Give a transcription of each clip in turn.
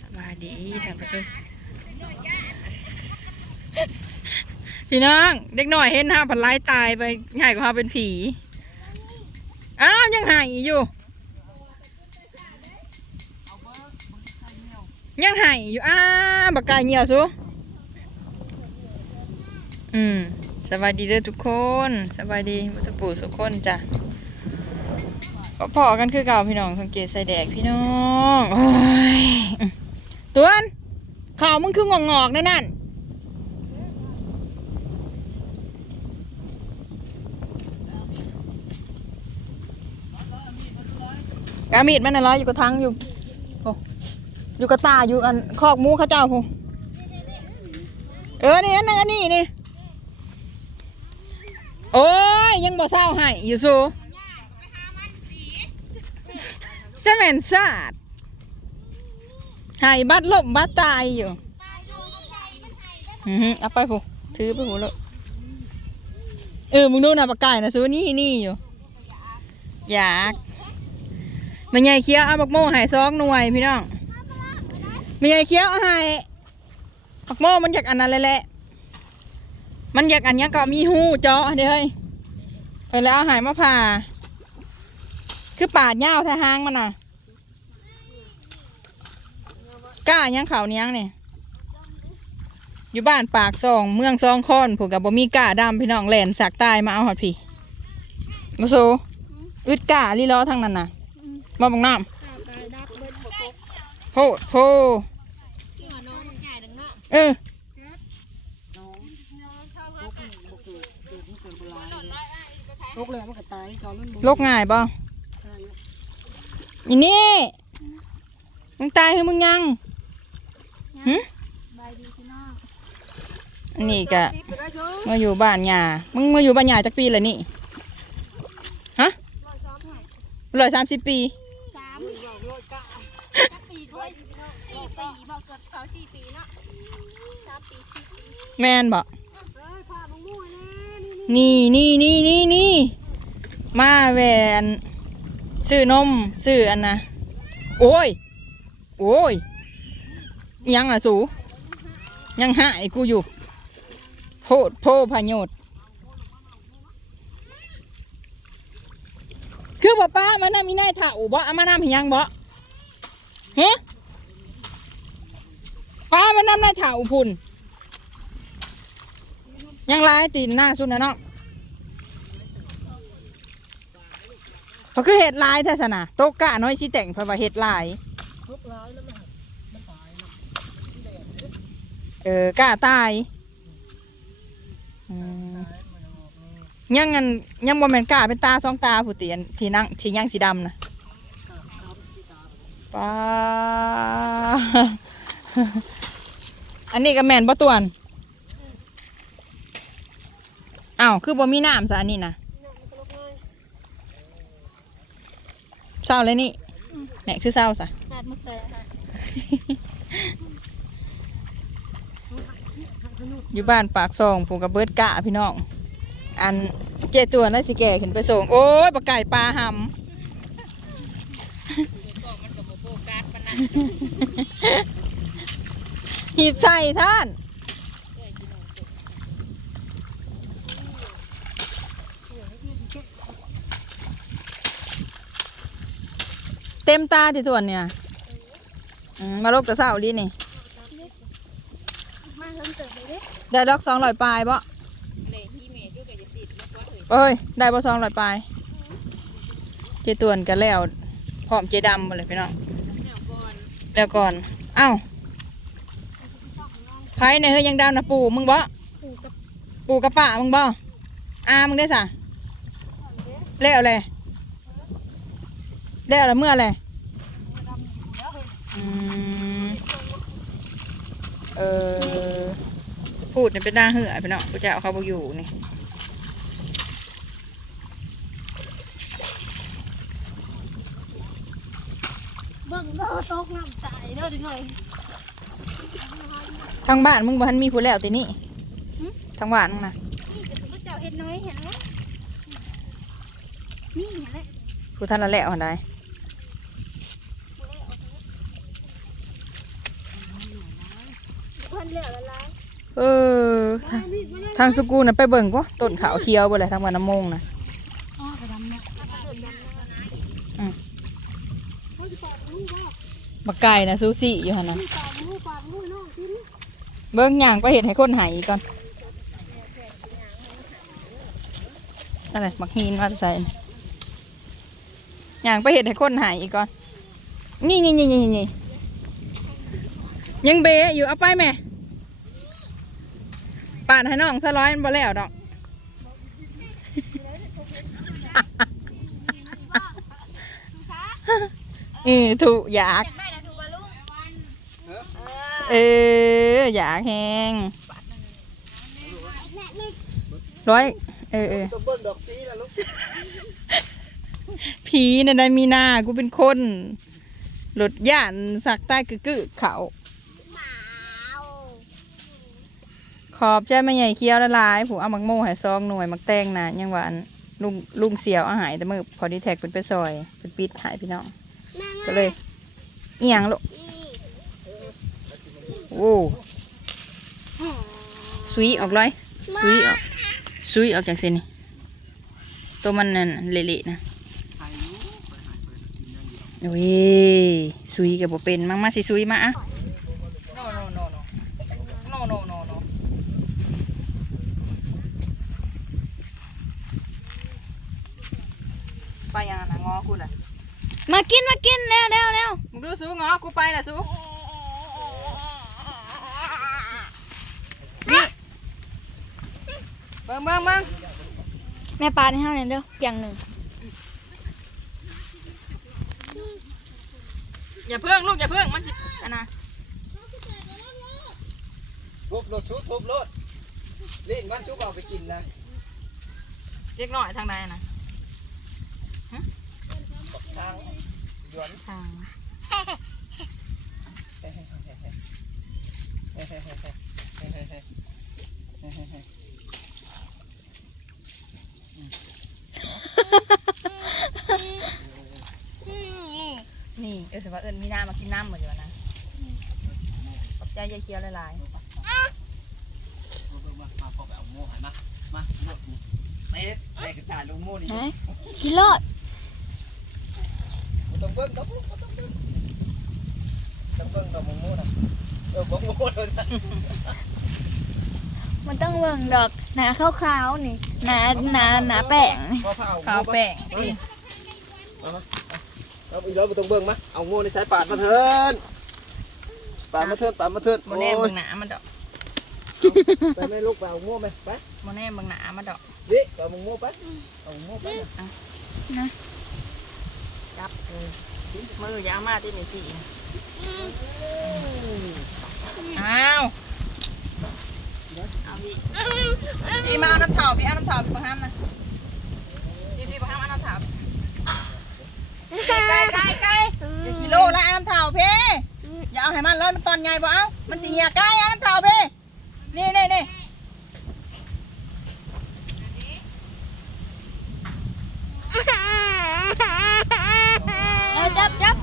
สบายดีท่านผู้ชมพี่น้องเด็กน้อยเห็นห้าพันไล่ตายไปใหญ่กว่าเขาเป็นผี อ้าวยังหายอยู่ ยังหายอยู่ อ้าบักกายเหี่ยวสุอืมสบายดีเด้อทุกคน สบายดีมุตปู่ทุกคนจ้ะ พอกันคือเก่าพี่น้องสังเกตใส่แดกพี่น้องโอ้ยอืมตวนข่าวมึงคืองอกงอกๆนั่นนั่นกามีดมันน่ะร้อยอยู่กับทังอยู่โอ้อยู่กับตาอยู่อันคอกหมูข้าเจ้าพูเออนี่อันนั่นอันนี้นี่โอ้ยยังบ่เศร้าให้อยู่สู จะแม่นสาดให้บัดลมบัดตายอยู่อือเอาไปพูถือไปพูแล้วเออมึงดูนะปากไกายนะสูนี่นี่อยู่อยากมันใหญ่เคี้ยวเอาบักโม่หายซองหน่วยพี่น้องมันใหญ่เคี้ยวเอาหายบักโม่มันอยากอันนั้นเลยแหละมันอยากอันเนี้ยก็มีหูเจาะเดี๋ยวเฮ้ยไปแล้วเอาหายมาผ่า คือปาดเงาวแท้หางมันน่ะกล้ายังเขาเนี้ยงเนี่ยอยู่บ้านปากซองเมืองซองคอนผูกกับบ่มีกล้าดำพี่น้องแหลนสักตายมาเอาหอดพี่มาโซอึดกล้าลีล้อทั้งนั้นน่ะมาบังน้ำโพดโพเออลูกเลยมันก็ตายเขามันโลกง่ายบ่ อีนี่มึงตายคือมึงยังหึอันนี้กะมาอยู่บ้านหญ้ามึงมาอยู่บ้านหญ้าจักปีแล้วนี่ฮะร้อยสามสิบปีสามสักปีด้วยสี่ปีบอกเกือบสองสี่ปีเนาะสามปีสี่ปีแม่นบ่นี่นี่นี่นี่นี่มาแหวน ซื้อนมซื้ออันนะโอ้ย โอ้ย ยังอะสู ยังหายกูอยู่โพดโพพะโยดคือบ่ป้ามันน่ะมีนายถ่าอูบ่เอามานำให้ยังบ่ฮะป้ามันนำนายถ่าอูพุ่นยังลายตีนหน้าสุดนะเนาะ ก็คือเห็ดลายแท้สนะโต๊ะกะน้อยชิแต่งเพราะว่าเห็ดลายลูกร้ายแล้วมันมันตายนะเออกะตายอืมยังงันยังบ่แม่นกะเป็นตาสองตาผู้เตียนที่นั่งที่ยังสีดำนะป้าอันนี้ก็แม่นบ่ตวนอ้าวคือบ่มีน้ำซะอันนี้นะ เศร้าเลยนี่เนี่ยคือเศร้าซะขาดหมดเลยค่ะอยู่บ้านปากซองผูกกับเบิดกะพี่น้อง อันเจตัวน่าสิแก่ขึ้นไปส่ง โอ้ยปลาไก่ปลาหำหีดใส่ท่าน เต็มตาที่ตัวเนี่ยอืมมาลกแต่เศร้าลีนี่ มาเริ่มเติบเลยเด้ได้ดอกสองร้อยปลายบ่เอ้ย ได้บ่สองร้อยปลายเจตวนกันแล้วพร้อมเจดำหมดเลยพี่น้องแล้วก่อน เอ้าไผในเฮ้ยยังดาวนะปู่มึงบ่ปูกับปู่กับป้ามึงบ่อามึงได้สะแล้วเลย แล้วละเมื่อเลยอืมเออพูดเนี่ยเป็นหน้าเหือพี่น้องกูจะเอาเขาไปอยู่นี่เบิ่งเด้อตกน้ำตายเด้อดิหน่อยทางบ้านมึงบ่ทันมีผู้แล้วตินี่ทางบ้านมึงนะนี่ก็ถือว่าเจ้าเฮ็ดน้อยเห็นไหมนี่เห็นไหมผู้ท่านละแล้วหันใด มันเหลือละลาย เออ ทาง ทางสกูน่ะไปเบิ่งกว่าต้นขาวเขียวบ่เลยทางวันน้ำมงนะมาจะปอกลูกว่าบักไก่น่ะซูซี่อยู่หั่นะเบิ่งย่างไปเฮ็ดให้คนหายก่อนอะไรบักฮีนมาใส่น่ะย่างไปเฮ็ดให้คนหายอีกก่อน นี่นี่นี่นี่นี่ยังเบะอยู่เอาไปแม่าดให้น้องซะร้อยมันบ่แล้วดอก เออถูกอยาก เอออยากแหงร้อย เออเออต้องเบิ้งดอกปีนะลูกผีในได้มีหน้ากูเป็นคน หลดย่านสักใต้กึกกึเขา ขอบใจแม่ใหญ่เคี้ยวละลายผูเอามักโม่ให้ซองหน่วยมักแตงนะยังหวาอันลุงลุงเสียวเอาหายแต่มือพอดีแท็กเป็นไปซอยเป็นปิดหายพี่น้องก็เลยเอียงลูกโอ้ซุยออกเลยซุยออกซุยออกจากสินี่ตัวมันนั่นเละๆนะโอ้ยซุยกับบ่เป็นมั่งมาสิซุยมาอะ ไปยังอะนะงอคุณอะมากินมากินเร็วเร็วเร็วมึงดูสูงอกูไปละสูนี่เบิ่งเบิ่งเบิ่งแม่ปลาในห้างเนี่ยเด้ออย่างหนึ่งอย่าเพิ่งลูกอย่าเพิ่งมันสิอันนะทุบรถชุบทุบรถลิ้นมันชุบเอาไปกินนะเล็กน้อยทางใดนะ ทางหยวนทางนี่เออถือว่าเอิญมีน้ำมากินน้ำหมดอยู่นะขอบใจยายเคียวหลายมามาพอไปเอาโม่ให้มามาโม่นี่เอ๊ะกระจายลงโม่นี่กินรอด เบิ้งต้องเบิ้งต้องเบิ้งต้องเบิ้งต้องโม่นะเออบอกโม่เลยนะมันต้องเบิ่งดอกหนาขาวๆนี่หนาหนาหนาแป้งนี่พอเผาๆข้าวแป้งนี่เอาอีกแล้วไม่ต้องเบิ้งมาเอาโม่ในสายปาดมาเถินปาดมาเถินปาดมาเถินโมแน่โอ้เบิ่ยงหนามันดอกไปแม่ลูกไปเอาโม่ไปไปโมแน่เบิ่งหนามันดอก ดิเอาโม่ไปเอาโม่ไปนะ จับเออมืออย่าเอามาที่นี่สิอ้าวเอาพี่พี่มาเอาน้ำเถาพี่เอาน้ำเถาพี่บังคับนะพี่พี่บังคับเอาน้ำเถาไก่ไก่ไก่ไก่อย่ากิโลละเอาน้ำเถาพี่อย่าเอาให้มันเลยมันตอนไงบ่เอามันสิเหี่ยไก่เอาน้ำเถาพี่นี่นี่นี่ เอาจับจับ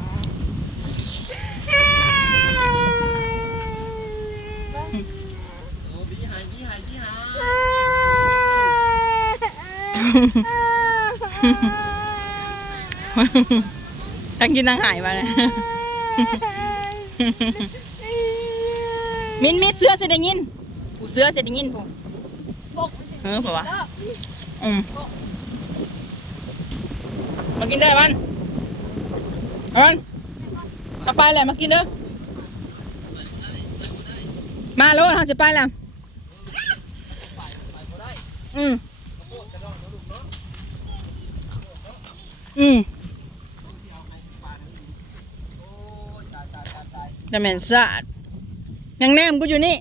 โอ้บีหายบีหายบีหาย ทั้งกินทั้งหายมาเลยมินมินเสื้อเสด็จยินผู้เสื้อเสด็จยินผู้เออเปล่าวะอืมมากินได้มันเอามันเอาไปแหละมากินเด้อมาแล้วเราจะไปแล้วอืม อืมจะเหม็นสาดยังแนมกูอยู่นี่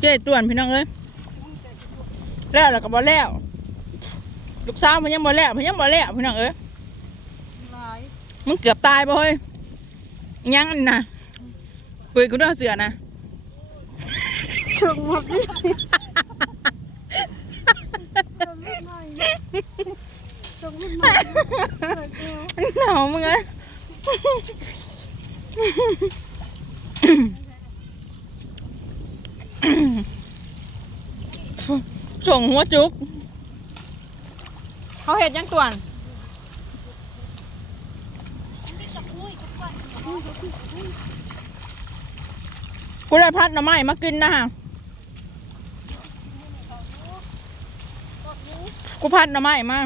เจ๊ต่วนพี่น้องเอ้ยแล้วแล้วก็บ่แล้ว ลูกสาวมันยังบ่แล้วมันยังบ่แล้วพี่น้องเอ้ยมันเกือบตายบ่เฮ้ยอิห ยังอันนน่ะปืนกูด้วยเสือนะถึงหมดตรงนี้มาเกิดเองหนาวมึงอะส่งหัวจุกเขาเห็ดยังต่วนนี่กับพุ้ยกับ กูได้พัดหน่อไม้มากินนะฮะกูพัดหน่อไม้มา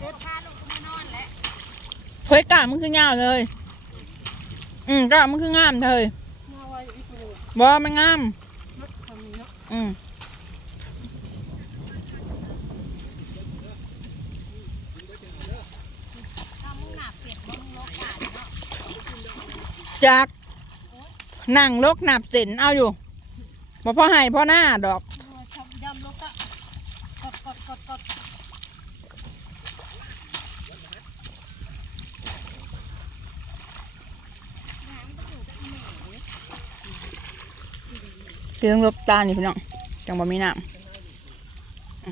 เด็ดพาลูกกูมาเฮ้ยกะมึงคืองามเลย อืมกะมึงคืองามเธอมาไว้อีกตัวบอมันงาม อืม ถ้ามึงหนักเปลี่ยนมึงลบกาดเนาะ จากนั่งลกหนับเส้นเอาอยู่บ่พ่อให้พ่อหน้าดอกยำลบก็กดกดกดกดเครื่องลบตานี่พี่น้องจังบ่มีน้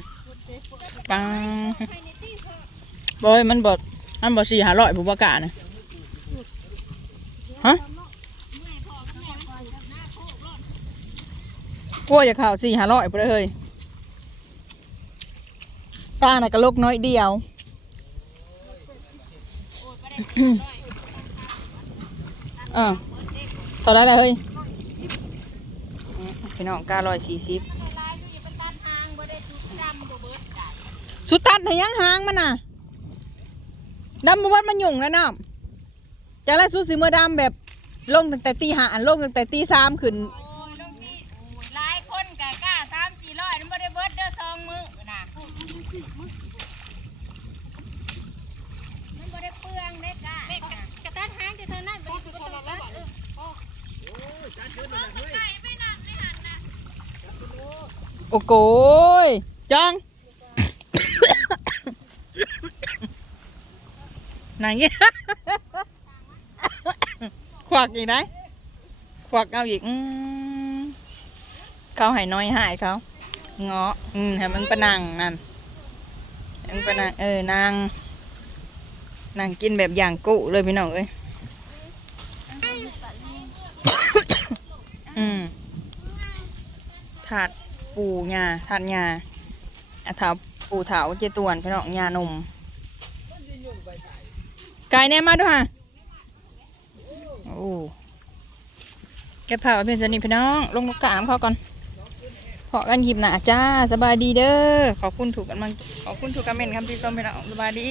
ำปังบอยมันบดมันบดสี่หาร้อยผู้ประกาศนะฮะ กลัวจะข่าวสี่หาร้อยไปเลยเฮ้ยตาน่ะกระลกน้อยเดียวเออต่อได้เลยเฮ้ยอืมพี่น้องเก้าร้อยสี่สิบลายอยู่อย่าไปตัดทางบ่ได้สุดดำบ่เบิดได้สุดตัดให้ยังหางมันน่ะดำมาวัดมันยุ่งแล้วน้ำจากแรกสู้ซื้อเมื่อดำแบบลงตั้งแต่ตีห้าลงตั้งแต่ตีสามขึ้น โอ้ยลงที่หลายคนกะกล้าสามสี่ร้อยนั่นบ่ได้เบิดเด้อซองมือน่ะมันบ่ได้เปลืองเด้กะกะตัดหางจะเท่านั้นบ่ได้ก็ต้องตัดเออโอ้ไปไปนั่งในหันน่ะ โอ้โกยจังไหนควักอีกได้ควักเอาอีกเขาให้น้อยหายเขาเงาะอืมให้มันไปนังนั่นมันไปนังเออนั่งนั่งกินแบบอย่างกุเลยพี่น้องเอ้ย อืมถาดปูงาถาดงาอะถาดปูเถาเจตวนพี่น้องงานมไก่แน่มาด้วยฮะโอ้แกะผ้าไว้เป็นสนิทพี่น้อง ลงกระน้ำเขาก่อนเพอกันหยิบหนาจ้า สบายดีเด้อ ขอบคุณถูกกันมาขอบคุณถูกคอมเมนคำที่ส้มพี่น้องสบายดี